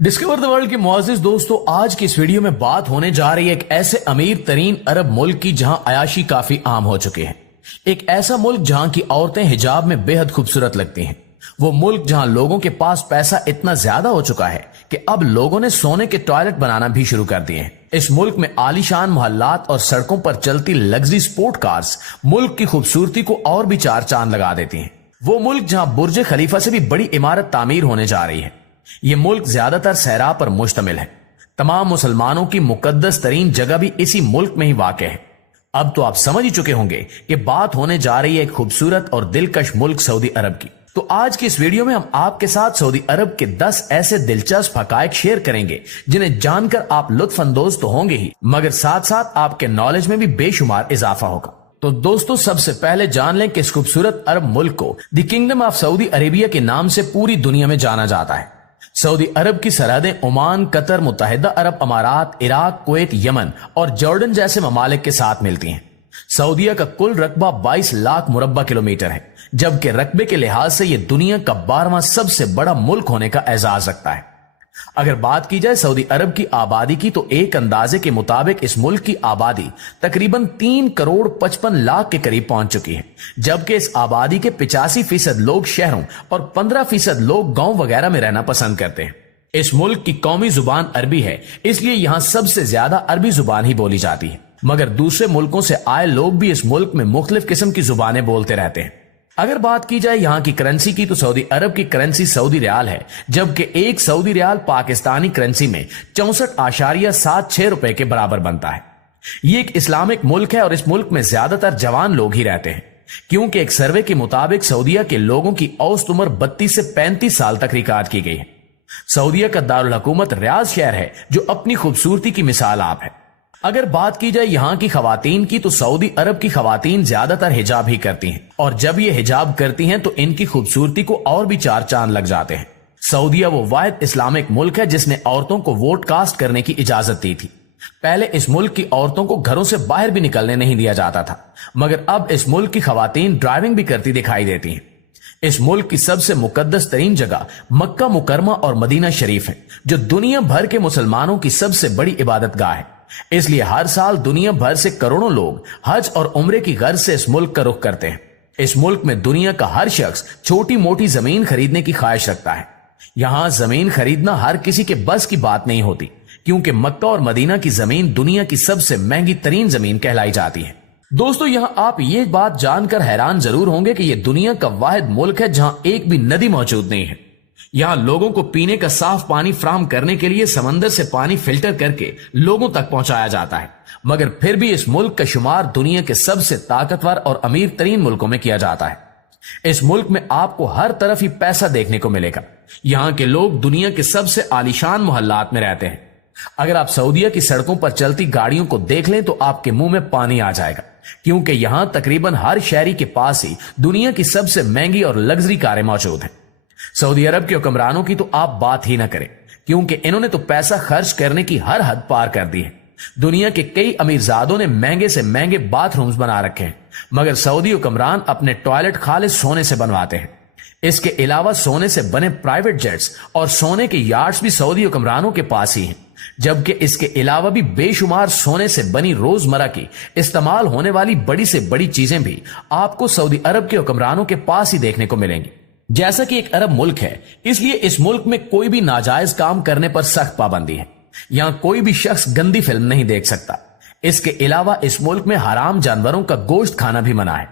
Discover the world के मुआजिज दोस्तों, आज की इस वीडियो में बात होने जा रही है एक ऐसे अमीर तरीन अरब मुल्क की जहां अयाशी काफी आम हो चुके हैं। एक ऐसा मुल्क जहां की औरतें हिजाब में बेहद खूबसूरत लगती हैं। वो मुल्क जहां लोगों के पास पैसा इतना ज्यादा हो चुका है कि अब लोगों ने सोने के टॉयलेट बनाना भी शुरू कर दिए हैं। इस मुल्क में आलीशान मोहल्लात और सड़कों पर चलती लग्जरी स्पोर्ट कार्स मुल्क की खूबसूरती को और भी चार चांद लगा देती हैं। वो मुल्क जहां बुर्ज खलीफा से भी बड़ी इमारत तामीर होने जा रही है। ये मुल्क ज्यादातर सहरा पर मुश्तमिल है। तमाम मुसलमानों की मुकद्दस तरीन जगह भी इसी मुल्क में ही वाक़ है। अब तो आप समझ ही चुके होंगे कि बात होने जा रही है एक खूबसूरत और दिलकश मुल्क सऊदी अरब की। तो आज की इस वीडियो में हम आपके साथ सऊदी अरब के 10 ऐसे दिलचस्प हकायक शेयर करेंगे जिन्हें जानकर आप लुत्फ अंदोज तो होंगे ही, मगर साथ साथ आपके नॉलेज में भी बेशुमार इजाफा होगा। तो दोस्तों, सबसे पहले जान लें कि इस खूबसूरत अरब मुल्क को the kingdom of Saudi Arabia के नाम से पूरी दुनिया में जाना जाता है। सऊदी अरब की सरहदें ओमान, कतर, मुत्तहिदा अरब अमारात, इराक, कुवैत, यमन और जॉर्डन जैसे ममालिक के साथ मिलती हैं। सऊदीया का कुल रकबा 22 लाख मुरब्बा किलोमीटर है, जबकि रकबे के लिहाज से यह दुनिया का 12वां सबसे बड़ा मुल्क होने का एजाज रखता है। अगर बात की जाए सऊदी अरब की आबादी की, तो एक अंदाजे के मुताबिक इस मुल्क की आबादी तकरीबन 3 करोड़ 55 लाख के करीब पहुंच चुकी है, जबकि इस आबादी के 85% लोग शहरों और 15% लोग गांव वगैरह में रहना पसंद करते हैं। इस मुल्क की कौमी जुबान अरबी है, इसलिए यहां सबसे ज्यादा अरबी जुबान ही बोली जाती है, मगर दूसरे मुल्कों से आए लोग भी इस मुल्क में मुख्तलिफ किस्म की जुबानें बोलते रहते हैं। अगर बात की जाए यहां की करेंसी की, तो सऊदी अरब की करेंसी सऊदी रियाल है, जबकि एक सऊदी रियाल पाकिस्तानी करेंसी में 64.76 रुपए के बराबर बनता है। ये एक इस्लामिक मुल्क है और इस मुल्क में ज्यादातर जवान लोग ही रहते हैं, क्योंकि एक सर्वे के मुताबिक सऊदीया के लोगों की औसत उम्र 32 से 35 साल तक रिकॉर्ड की गई है। सऊदीया का दारुल हुकूमत रियाद शहर है, जो अपनी खूबसूरती की मिसाल आप है। अगर बात की जाए यहां की खवातीन की, तो सऊदी अरब की खवातीन ज्यादातर हिजाब ही करती हैं, और जब ये हिजाब करती हैं तो इनकी खूबसूरती को और भी चार चांद लग जाते हैं। सऊदीया वो वाहिद इस्लामिक मुल्क है जिसने औरतों को वोट कास्ट करने की इजाजत दी थी। पहले इस मुल्क की औरतों को घरों से बाहर भी निकलने नहीं दिया जाता था, मगर अब इस मुल्क की खवातीन ड्राइविंग भी करती दिखाई देती हैं। इस मुल्क की सबसे मुकद्दस तरीन जगह मक्का मुकरमा और मदीना शरीफ है, जो दुनिया भर के मुसलमानों की सबसे बड़ी इबादत गाह है। इसलिए हर साल दुनिया भर से करोड़ों लोग हज और उम्रे की गर्ज से इस मुल्क का रुख करते हैं। इस मुल्क में दुनिया का हर शख्स छोटी मोटी जमीन खरीदने की ख्वाहिश रखता है। यहां जमीन खरीदना हर किसी के बस की बात नहीं होती, क्योंकि मक्का और मदीना की जमीन दुनिया की सबसे महंगी तरीन जमीन कहलाई जाती है। दोस्तों, यहां आप ये बात जानकर हैरान जरूर होंगे कि यह दुनिया का वाहिद मुल्क है जहां एक भी नदी मौजूद नहीं है। यहां लोगों को पीने का साफ पानी फराहम करने के लिए समंदर से पानी फिल्टर करके लोगों तक पहुंचाया जाता है, मगर फिर भी इस मुल्क का शुमार दुनिया के सबसे ताकतवर और अमीर तरीन मुल्कों में किया जाता है। इस मुल्क में आपको हर तरफ ही पैसा देखने को मिलेगा। यहां के लोग दुनिया के सबसे आलीशान मोहल्लात में रहते हैं। अगर आप सऊदीया की सड़कों पर चलती गाड़ियों को देख लें तो आपके मुंह में पानी आ जाएगा, क्योंकि यहां तकरीबन हर शहरी के पास ही दुनिया की सबसे महंगी और लग्जरी कारें मौजूद हैं। सऊदी अरब के हुक्मरानों की तो आप बात ही ना करें, क्योंकि इन्होंने तो पैसा खर्च करने की हर हद पार कर दी है। दुनिया के कई अमीरजादों ने महंगे से महंगे बाथरूम्स बना रखे हैं, मगर सऊदी हुक्मरान अपने टॉयलेट खालिस सोने से बनवाते हैं। इसके अलावा सोने से बने प्राइवेट जेट्स और सोने के यार्ड्स भी सऊदी हुक्मरानों के पास ही हैं, जबकि इसके अलावा भी बेशुमार सोने से बनी रोजमर्रा की इस्तेमाल होने वाली बड़ी से बड़ी चीजें भी आपको सऊदी अरब के हुक्मरानों के पास ही देखने को मिलेंगी। जैसा कि एक अरब मुल्क है, इसलिए इस मुल्क में कोई भी नाजायज काम करने पर सख्त पाबंदी है। यहां कोई भी शख्स गंदी फिल्म नहीं देख सकता। इसके अलावा इस मुल्क में हराम जानवरों का गोश्त खाना भी मना है।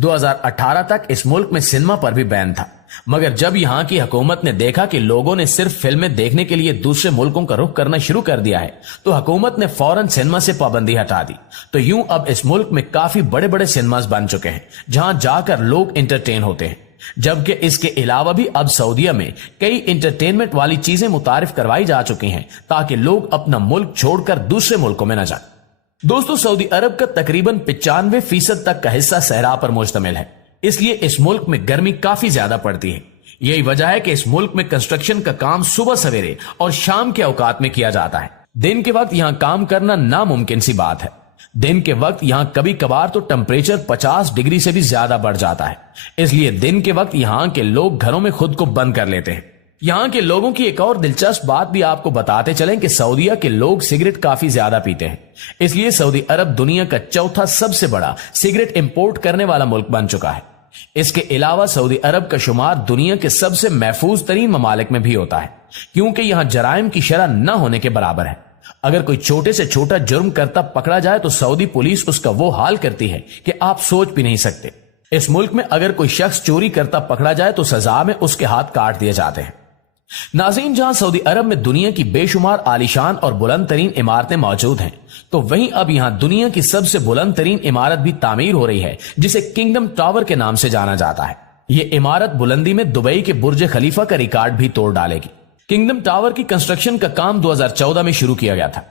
2018 तक इस मुल्क में सिनेमा पर भी बैन था, मगर जब यहां की हुकूमत ने देखा कि लोगों ने सिर्फ फिल्में देखने के लिए दूसरे मुल्कों का रुख करना शुरू कर दिया है, तो हुकूमत ने फौरन सिनेमा से पाबंदी हटा दी। तो यूं अब इस मुल्क में काफी बड़े बड़े सिनेमास बन चुके हैं, जहां जाकर लोग इंटरटेन होते हैं। जबकि इसके अलावा भी अब सऊदीया में कई इंटरटेनमेंट वाली चीजें मुतारिफ करवाई जा चुकी हैं, ताकि लोग अपना मुल्क छोड़कर दूसरे मुल्कों में न जाएं। दोस्तों, सऊदी अरब का तकरीबन 95% तक का हिस्सा सहरा पर मुश्तमिल है, इसलिए इस मुल्क में गर्मी काफी ज्यादा पड़ती है। यही वजह है कि इस मुल्क में कंस्ट्रक्शन का काम सुबह सवेरे और शाम के औकात में किया जाता है। दिन के वक्त यहां काम करना नामुमकिन सी बात है। दिन के वक्त यहां कभी कभार तो टेम्परेचर 50 डिग्री से भी ज्यादा बढ़ जाता है, इसलिए दिन के वक्त यहां के लोग घरों में खुद को बंद कर लेते हैं। यहाँ के लोगों की एक और दिलचस्प बात भी आपको बताते चलें कि सऊदीया के लोग सिगरेट काफी ज्यादा पीते हैं, इसलिए सऊदी अरब दुनिया का चौथा सबसे बड़ा सिगरेट इंपोर्ट करने वाला मुल्क बन चुका है। इसके अलावा सऊदी अरब का शुमार दुनिया के सबसे महफूज तरीन ममालिक में भी होता है, क्योंकि यहाँ जराइम की शरह न होने के बराबर है। अगर कोई छोटे से छोटा जुर्म करता पकड़ा जाए तो सऊदी पुलिस उसका वो हाल करती है कि आप सोच भी नहीं सकते। इस मुल्क में अगर कोई शख्स चोरी करता पकड़ा जाए तो सजा में उसके हाथ काट दिए जाते हैं। नाज़रीन, जहां सऊदी अरब में दुनिया की बेशुमार आलीशान और बुलंद तरीन इमारतें मौजूद हैं, तो वहीं अब यहां दुनिया की सबसे बुलंद तरीन इमारत भी तामीर हो रही है, जिसे किंगडम टावर के नाम से जाना जाता है। यह इमारत बुलंदी में दुबई के बुर्ज खलीफा का रिकॉर्ड भी तोड़ डालेगी। किंगडम टावर की कंस्ट्रक्शन का काम 2014 में शुरू किया गया था।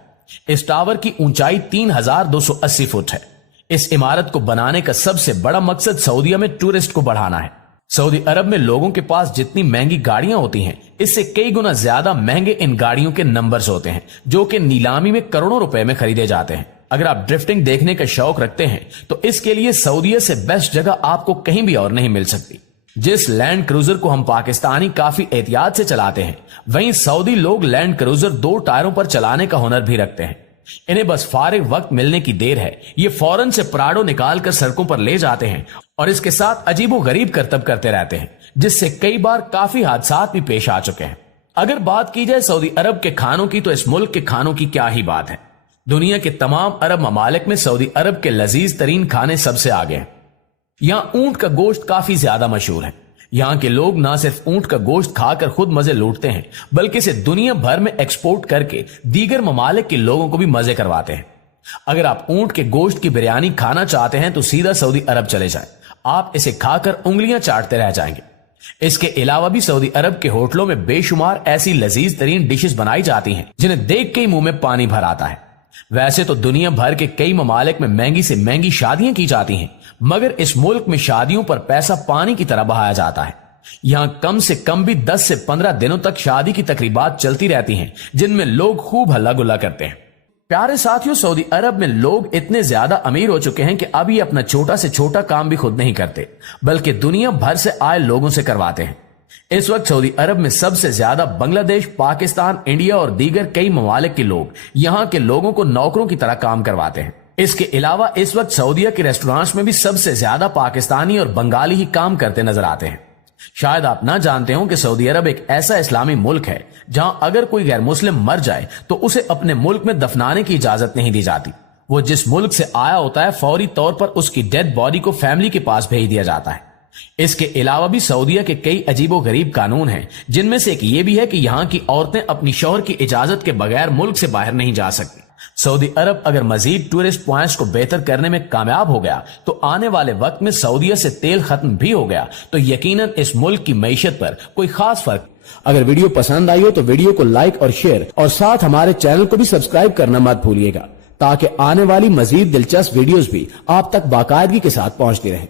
इस टावर की ऊंचाई 3280 फुट है। इस इमारत को बनाने का सबसे बड़ा मकसद सऊदीया में टूरिस्ट को बढ़ाना है। सऊदी अरब में लोगों के पास जितनी महंगी गाड़ियां होती हैं, इससे कई गुना ज्यादा महंगे इन गाड़ियों के नंबर्स होते हैं, जो कि नीलामी में करोड़ों रुपए में खरीदे जाते हैं। अगर आप ड्रिफ्टिंग देखने का शौक रखते हैं तो इसके लिए सऊदीया से बेस्ट जगह आपको कहीं भी और नहीं मिल सकती। जिस लैंड क्रूजर को हम पाकिस्तानी काफी एहतियात से चलाते हैं, वहीं सऊदी लोग लैंड क्रूजर 2 टायरों पर चलाने का हुनर भी रखते हैं। इन्हें बस फारिग वक्त मिलने की देर है, ये फौरन से प्राडो निकालकर सड़कों पर ले जाते हैं और इसके साथ अजीबो गरीब करतब करते रहते हैं, जिससे कई बार काफी हादसात भी पेश आ चुके हैं। अगर बात की जाए सऊदी अरब के खानों की, तो इस मुल्क के खानों की क्या ही बात है। दुनिया के तमाम अरब ममालिक में सऊदी अरब के लजीज तरीन खाने सबसे आगे हैं। यहां ऊंट का गोश्त काफी ज्यादा मशहूर है। यहाँ के लोग ना सिर्फ ऊंट का गोश्त खाकर खुद मजे लूटते हैं, बल्कि इसे दुनिया भर में एक्सपोर्ट करके दीगर ममालिक के लोगों को भी मजे करवाते हैं। अगर आप ऊंट के गोश्त की बिरयानी खाना चाहते हैं तो सीधा सऊदी अरब चले जाएं। आप इसे खाकर उंगलियां चाटते रह जाएंगे। इसके अलावा भी सऊदी अरब के होटलों में बेशुमार ऐसी लजीज तरीन डिशेस बनाई जाती हैं जिन्हें देख के ही मुंह में पानी भर आता है। वैसे तो दुनिया भर के कई ममालिक में महंगी से महंगी शादियां की जाती हैं, मगर इस मुल्क में शादियों पर पैसा पानी की तरह बहाया जाता है। यहां कम से कम भी 10 से 15 दिनों तक शादी की तकरीबात चलती रहती हैं, जिनमें लोग खूब हल्ला गुल्ला करते हैं। प्यारे साथियों, सऊदी अरब में लोग इतने ज्यादा अमीर हो चुके हैं कि अब ये अपना छोटा से छोटा काम भी खुद नहीं करते, बल्कि दुनिया भर से आए लोगों से करवाते हैं। इस वक्त सऊदी अरब में सबसे ज्यादा बांग्लादेश, पाकिस्तान, इंडिया और दीगर कई ममालिक के लोग यहां के लोगों को नौकरों की तरह काम करवाते हैं। इसके अलावा इस वक्त सऊदीया के रेस्टोरेंट्स में भी सबसे ज्यादा पाकिस्तानी और बंगाली ही काम करते नजर आते हैं। शायद आप ना जानते हो कि सऊदी अरब एक ऐसा इस्लामी मुल्क है जहां अगर कोई गैर मुस्लिम मर जाए तो उसे अपने मुल्क में दफनाने की इजाजत नहीं दी जाती। वो जिस मुल्क से आया होता है, फौरी तौर पर उसकी डेड बॉडी को फैमिली के पास भेज दिया जाता है। इसके अलावा भी सऊदीया के कई अजीबो गरीब कानून हैं, जिनमें से एक ये भी है कि यहाँ की औरतें अपनी शौहर की इजाजत के बगैर मुल्क से बाहर नहीं जा सकती। सऊदी अरब अगर मजीद टूरिस्ट पॉइंट्स को बेहतर करने में कामयाब हो गया तो आने वाले वक्त में सऊदीया से तेल खत्म भी हो गया तो यकीनन इस मुल्क की मईशत पर कोई खास फर्क। अगर वीडियो पसंद आई हो तो वीडियो को लाइक और शेयर और साथ हमारे चैनल को भी सब्सक्राइब करना मत भूलिएगा, ताकि आने वाली मजीद दिलचस्प वीडियोस भी आप तक बाकायदगी के साथ पहुंचती रहे।